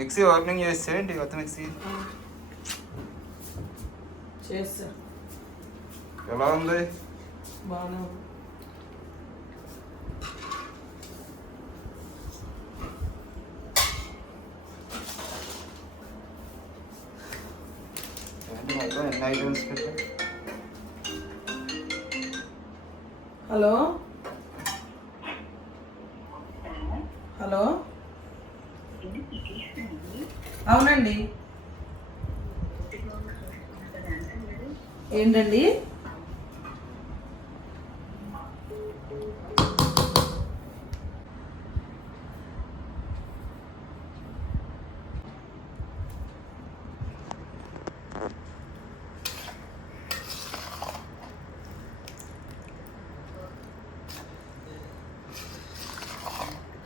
Mixie opening చేస్తే ఏంటి? కొత్త మిక్సీ చేస్తా. ఎలా ఉంది? మొత్తం ఎన్ని ఐటమ్స్ పెట్టా హలో? హలో? అవునండి. ఏంటండి?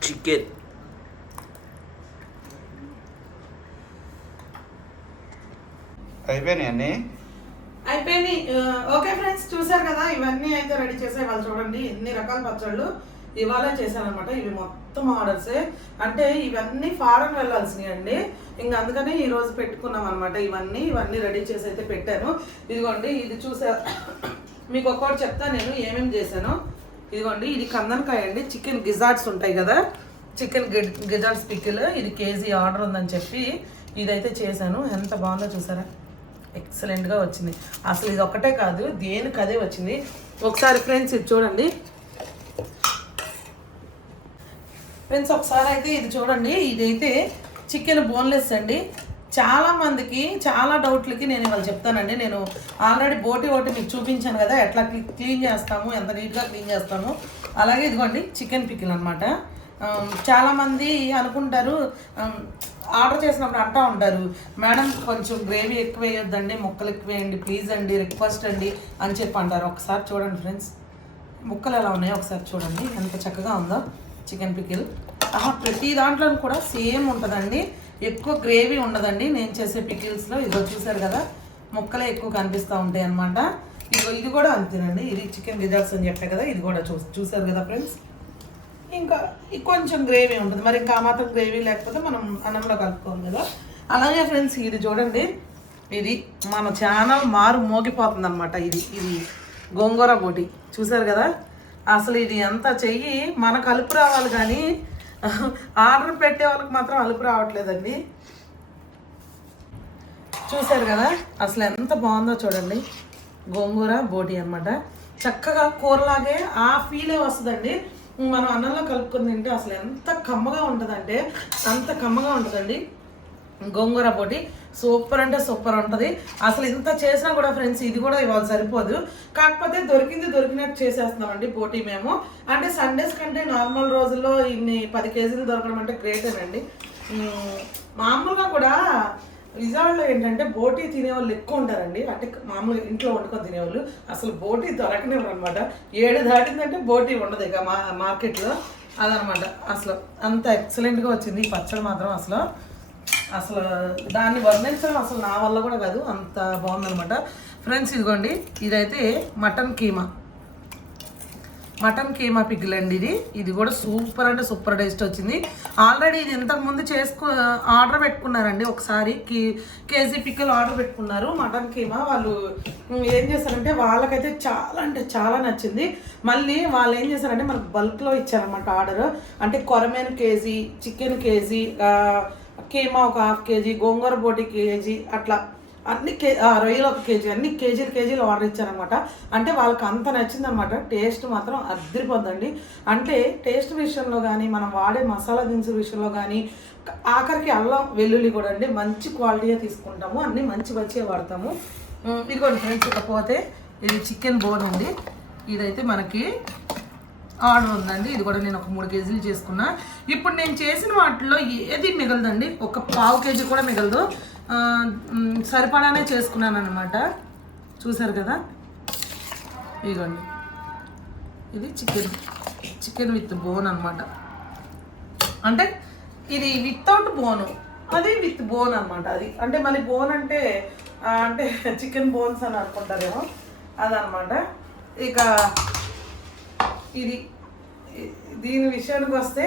చికెన్ అయిపోయినాయి అన్నీ? అయిపోయినాయి. ఓకే ఫ్రెండ్స్ చూసారు కదా ఇవన్నీ అయితే రెడీ చేసే వాళ్ళు చూడండి. ఎన్ని రకాల పచ్చళ్ళు ఇవాళ చేశానమాట ఇవి మొత్తం ఆర్డర్సే. అంటే ఇవన్నీ ఫారెన్ వెళ్ళాల్సినవి అండి. ఇంకా అందుకనే ఈ రోజు పెట్టుకున్నాం అనమాట ఇవన్నీ ఇవన్నీ రెడీ చేసి అయితే పెట్టాను ఇదిగోండి ఇది చూసా. మీకు ఒక్కొక్కటి చెప్తా నేను ఏమేమి చేశాను. ఇదిగోండి ఇది కందనకాయ అండి. చికెన్ గిజార్ట్స్ ఉంటాయి కదా. Chicken gizzards pickle. ఇది కేజీ ఆర్డర్ ఉందని చెప్పి ఇదైతే చేశాను. ఎంత బాగుందో చూసారా? ఎక్సలెంట్గా వచ్చింది. అసలు ఇది ఒక్కటే కాదు దేనికి అదే వచ్చింది. ఒకసారి ఫ్రెండ్స్ ఇది చూడండి. ఫ్రెండ్స్ ఒకసారి అయితే ఇది చూడండి. ఇదైతే చికెన్ బోన్లెస్ అండి. చాలా మందికి చాలా డౌట్లకి నేను ఇవాళ చెప్తానండి. నేను ఆల్రెడీ బోటి ఒకటి మీకు చూపించాను కదా ఎట్లా క్లీన్ చేస్తాము ఎంత నీట్గా క్లీన్ చేస్తాము. అలాగే ఇదిగోండి చికెన్ పికిల్ అనమాట చాలామంది అనుకుంటారు ఆర్డర్ చేసినప్పుడు అంటా ఉంటారు మేడం కొంచెం గ్రేవీ ఎక్కువ వేయొద్దండి ముక్కలు ఎక్కువ వేయండి ప్లీజ్ అండి రిక్వెస్ట్ అండి అని చెప్పి అంటారు. ఒకసారి చూడండి ఫ్రెండ్స్. ముక్కలు ఎలా ఉన్నాయో ఒకసారి చూడండి. ఎంత చక్కగా ఉందో చికెన్ పికిల్. ఆహా ప్రతి దాంట్లో కూడా సేమ్ ఉంటుందండి. ఎక్కువ గ్రేవీ ఉండదండి. నేను చేసే పికిల్స్లో ఇదో చూసారు కదా ముక్కలే ఎక్కువ కనిపిస్తూ ఉంటాయి అనమాట ఇది ఇది కూడా అంతేనండి. ఇది చికెన్ రిజర్ట్స్ అని చెప్పే కదా ఇది కూడా చూ చూసారు కదా ఫ్రెండ్స్. ఇంకా కొంచెం గ్రేవీ ఉంటుంది. మరి ఇంకా ఆ మాత్రం గ్రేవీ లేకపోతే మనం అన్నంలో కలుపుకోవాలి కదా. అలాగే ఫ్రెండ్స్ ఇది చూడండి. ఇది మన ఛానల్ మారు మోగిపోతుంది అనమాట ఇది ఇది గోంగూర బోటి చూసారు కదా? అసలు ఇది ఎంత చెయ్యి? మనకు అలుపు రావాలి కానీ ఆర్డర్ పెట్టే వాళ్ళకి మాత్రం అలుపు రావట్లేదండి. చూశారు కదా? అసలు ఎంత బాగుందో చూడండి. గోంగూర బోటి అన్నమాట. చక్కగా కూరలాగే ఆ ఫీలే వస్తుందండి. మనం అన్నంలో కలుపుకొని తింటే అసలు ఎంత కమ్మగా ఉంటుందంటే అంత కమ్మగా ఉంటుందండి. గోంగూర పొడి సూపర్ అంటే సూపర్ ఉంటుంది. అసలు ఇంత చేసినా కూడా ఫ్రెండ్స్ ఇది కూడా ఇవాళ సరిపోదు. కాకపోతే దొరికింది దొరికినట్టు చేసేస్తున్నామండి పోటీ మేము. అంటే సండేస్ కంటే నార్మల్ రోజుల్లో ఇన్ని పది కేజీలు దొరకడం అంటే గ్రేటేనండి మామూలుగా కూడా విజయవాడలో ఏంటంటే బోటీ తినేవాళ్ళు ఎక్కువ ఉంటారండి. అంటే మామూలుగా ఇంట్లో వండుకొని తినేవాళ్ళు. అసలు బోటీ దొరకనివ్వరు అనమాట ఏడు దాటిందంటే బోటీ ఉండదు ఇక మా మార్కెట్లో. అదనమాట. అసలు అంత ఎక్సలెంట్గా వచ్చింది. ఈ పచ్చడి మాత్రం అసలు అసలు దాన్ని వర్ణించడం అసలు నా వల్ల కూడా కాదు. అంత బాగుందనమాట. ఫ్రెండ్స్ ఇదిగోండి. ఇదైతే mutton keema. Mutton keema pickle అండి ఇది. ఇది కూడా సూపర్ అంటే సూపర్ టేస్ట్ వచ్చింది. ఆల్రెడీ ఇది ఇంతకుముందు చేసుకో ఆర్డర్ పెట్టుకున్నారండి. ఒకసారి కి కేజీ పిక్కలు ఆర్డర్ పెట్టుకున్నారు మటన్ కీమా. వాళ్ళు ఏం చేశారంటే వాళ్ళకైతే చాలా అంటే చాలా నచ్చింది. మళ్ళీ వాళ్ళు ఏం చేశారంటే మనకు బల్క్లో ఇచ్చారన్నమాట ఆర్డర్. అంటే కొరమేను KG chicken KG keema keema ఒక హాఫ్ కేజీ గోంగూర బోటి కేజీ అట్లా. అన్ని కే ఆ, రొయ్యలు ఒక కేజీ అన్ని కేజీలు కేజీలు ఆర్డర్ ఇచ్చారనమాట అంటే వాళ్ళకి అంత నచ్చిందనమాట టేస్ట్ మాత్రం అద్దరిపోద్దండి అంటే టేస్ట్ విషయంలో కానీ మనం వాడే మసాలా దినుసుల విషయంలో కానీ ఆఖరికి అల్లం వెల్లుల్లి కూడా అండి. మంచి క్వాలిటీగా తీసుకుంటాము. అన్ని మంచి మంచిగా వాడతాము. ఇదిగోండి ఫ్రెండ్స్ ఇకపోతే ఇది చికెన్ బోన్ అండి. ఇదైతే మనకి ఆర్డర్ ఉందండి. ఇది కూడా నేను ఒక మూడు కేజీలు చేసుకున్నా. ఇప్పుడు నేను చేసిన వాటిలో ఏది మిగలదండి? ఒక పావు కేజీ కూడా మిగలదు. సరిపడానే చేసుకున్నాను అనమాట చూసారు కదా? ఇదిగోండి. ఇది చికెన్. చికెన్ విత్ బోన్ అనమాట అంటే ఇది వితౌట్ బోను. అది విత్ బోన్ అనమాట అది. అంటే మళ్ళీ బోన్ అంటే అంటే చికెన్ బోన్స్ అని అనుకుంటారేమో. అదనమాట ఇక ఇది దీని విషయానికి వస్తే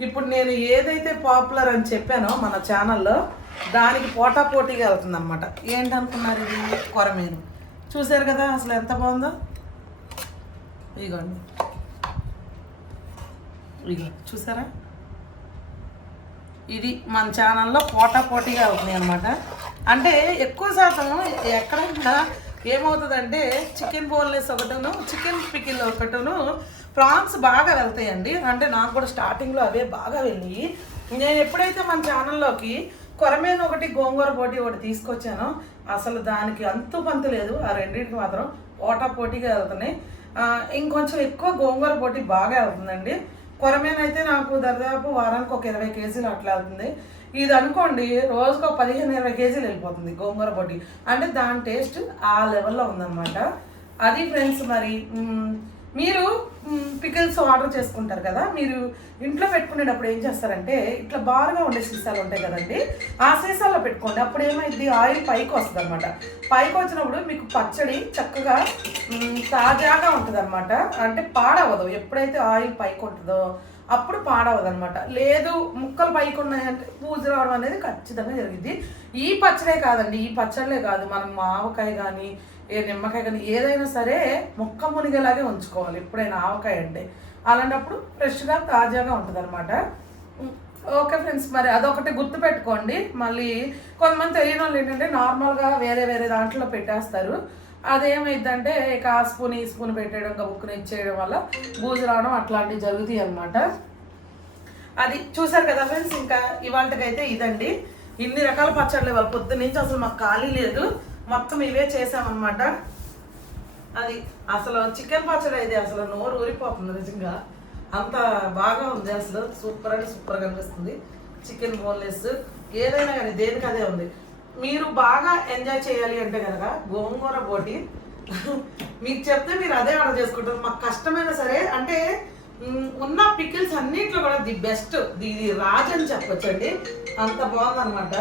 ఇప్పుడు నేను ఏదైతే పాపులర్ అని చెప్పానో మన ఛానల్లో దానికి పోటా పోటీగా వెళ్తుంది అనమాట ఏంటనుకున్నారు ఇది? కొరమీను. చూశారు కదా అసలు ఎంత బాగుందో? ఇదిగోండి ఇగో చూసారా? ఇది మన ఛానల్లో పోటా పోటీగా అవుతున్నాయి అనమాట అంటే ఎక్కువ శాతం ఎక్కడైనా ఏమవుతుందంటే చికెన్ బోన్లెస్ ఒకటను చికెన్ పికిల్ ఒకటను ప్రాన్స్ బాగా వెళ్తాయండి. అంటే నాకు కూడా స్టార్టింగ్లో అవే బాగా వెళ్ళి నేను ఎప్పుడైతే మన ఛానల్లోకి కొరమేను ఒకటి గోంగూర పోటీ ఒకటి తీసుకొచ్చాను. అసలు దానికి అంతు పంతు లేదు. ఆ రెండింటికి మాత్రం ఓటా పోటీగా వెళ్తున్నాయి. ఇంకొంచెం ఎక్కువ గోంగూర పోటీ బాగా వెళ్తుందండి. కొరమేన అయితే నాకు దాదాపు వారానికి ఒక ఇరవై కేజీలు అట్లా అవుతుంది ఇది అనుకోండి రోజుకు ఒక పదిహేను ఇరవై కేజీలు వెళ్ళిపోతుంది గోంగూర పొడి అంటే దాని టేస్ట్ ఆ లెవెల్లో ఉందన్నమాట. అది ఫ్రెండ్స్ మరి మీరు పికిల్స్ ఆర్డర్ చేసుకుంటారు కదా మీరు ఇంట్లో పెట్టుకునేటప్పుడు ఏం చేస్తారంటే ఇట్లా బారుగా ఉండే సీసాలు ఉంటాయి కదండి ఆ సీసాల్లో పెట్టుకోండి. అప్పుడు ఏమైంది ఆయిల్ పైకి వస్తుంది అనమాట పైకి వచ్చినప్పుడు మీకు పచ్చడి చక్కగా తాజాగా ఉంటుంది అనమాట అంటే పాడవదు ఎప్పుడైతే ఆయిల్ పైకి ఉంటుందో అప్పుడు పాడవదు అనమాట లేదు ముక్కలు పైకి ఉన్నాయంటే పూజ రావడం అనేది ఖచ్చితంగా జరిగింది ఈ పచ్చడే కాదండి ఈ పచ్చళ్ళే కాదు. మనం మావకాయ కానీ ఏ నిమ్మకాయ కానీ ఏదైనా సరే మొక్క మునిగేలాగే ఉంచుకోవాలి. ఎప్పుడైనా ఆవకాయ అంటే. అలాంటప్పుడు ఫ్రెష్గా తాజాగా ఉంటుంది అనమాట ఓకే ఫ్రెండ్స్ మరి అదొకటి గుర్తు పెట్టుకోండి. మళ్ళీ కొంతమంది తెలియని వాళ్ళు ఏంటంటే నార్మల్గా వేరే వేరే దాంట్లో పెట్టేస్తారు. అదేమైందంటే ఇక ఆ స్పూన్ ఈ స్పూన్ పెట్టేయడం గబుక్కుని ఇచ్చేయడం వల్ల బూజు రావడం అట్లాంటివి జరుగుతాయి అనమాట అది చూసారు కదా ఫ్రెండ్స్ ఇంకా ఇవాళకైతే ఇదండి. ఇన్ని రకాల పచ్చళ్ళు ఇవాళ పొద్దున్న నుంచి అసలు మాకు ఖాళీ లేదు. మొత్తం ఇవే చేసామన్నమాట. అది అసలు చికెన్ పచ్చడి అయితే అసలు నోరు ఊరిపోతుంది నిజంగా. అంత బాగా ఉంది అసలు. సూపర్ అంటే సూపర్ కనిపిస్తుంది చికెన్ బోన్లెస్. ఏదైనా కానీ దేనికి అదే ఉంది. మీరు బాగా ఎంజాయ్ చేయాలి అంటే కనుక గోంగూర బోటి. మీకు చెప్తే మీరు అదే ఆర్డర్ చేసుకుంటారు. మాకు కష్టమైనా సరే అంటే ఉన్న పికిల్స్ అన్నిట్లో కూడా ది బెస్ట్. ఇది రాజ్ అని చెప్పొచ్చండి. అంత బాగుందనమాట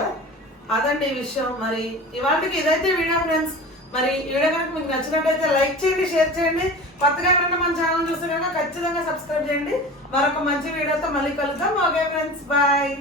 అదండి ఈ విషయం. మరి ఇవాటికి ఇదైతే వీడియో ఫ్రెండ్స్. మరి ఈ వీడియో కనుక మీకు నచ్చినట్లయితే లైక్ చేయండి షేర్ చేయండి. కొత్తగా ఎవరైనా మన ఛానల్ చూస్తే కనుక ఖచ్చితంగా సబ్స్క్రైబ్ చేయండి. మరొక మంచి వీడియోతో మళ్ళీ కలుద్దాం. Okay friends. బాయ్.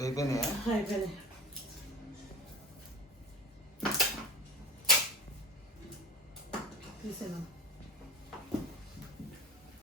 అయిపోయినాయా? అయిపోయినాయి. తీసేనా